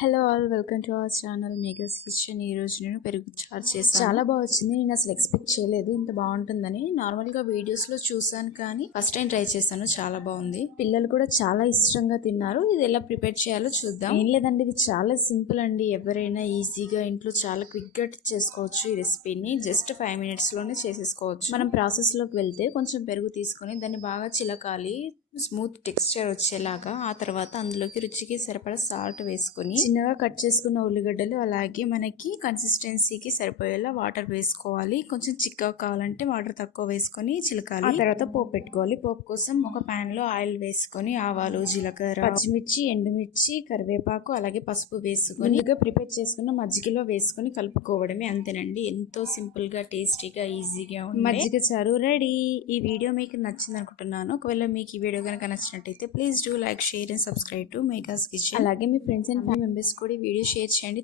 Hello all welcome to our channel Megha's kitchen ఈ రోజు నేను పెరుగు చారు చేశాను. చాలా బాగా వచ్చింది నేను అసలు ఎక్స్పెక్ట్ చేయలేదు. ఇంత బాగుంటుందని నార్మల్గా వీడియోస్లో చూసాను కానీ ఫస్ట్ టైం ట్రై చేశాను చాలా బాగుంది. పిల్లలు కూడా చాలా ఇష్టంగా తిన్నారు. ఇది ఎలా ప్రిపేర్ చేయాలో చూద్దాం. ఏం లేదండి ఇది చాలా సింపుల్ అండి. ఎవరైనా ఈజీగా ఇంట్లో చాలా క్విక్గా చేసుకోవచ్చు ఈ రెసిపీని జస్ట్ ఫైవ్ మినిట్స్లోనే చేసేసుకోవచ్చు. మనం ప్రాసెస్లోకి వెళ్తే కొంచెం పెరుగు తీసుకొని దాన్ని బాగా చిలకాలి. స్మూత్ టెక్స్చర్ వచ్చేలాగా ఆ తర్వాత అందులోకి రుచికి సరిపడా సాల్ట్ వేసుకొని చిన్నగా కట్ చేసుకున్న ఉల్లిగడ్డలు అలాగే మనకి కన్సిస్టెన్సీకి సరిపోయేలా వాటర్ వేసుకోవాలి. కొంచెం చిక్కగా కావాలంటే వాటర్ తక్కువ వేసుకొని చిలకాలి. ఆ తర్వాత పోపు పెట్టుకోవాలి. పోపు కోసం ఒక పాన్లో ఆయిల్ వేసుకొని ఆవాలు జీలకర్ర పచ్చిమిర్చి ఎండుమిర్చి కరివేపాకు అలాగే పసుపు వేసుకొని ముందుగా ప్రిపేర్ చేసుకున్న మజ్జిగలో వేసుకొని కలుపుకోవడమే అంతేనండి. ఎంతో సింపుల్గా టేస్టీగా ఈజీగా ఉంది మజ్జిగ చారు రెడీ. ఈ వీడియో మీకు నచ్చింది అనుకుంటున్నాను ఒకవేళ మీకు ఈ వీడియో కనుక నచ్చినట్టయితే please do like share and subscribe to Megha's kitchen అలాగే మీ ఫ్రెండ్స్ అండ్ ఫ్యామిలీ మెంబర్స్ కూడా వీడియో షేర్ చేయండి.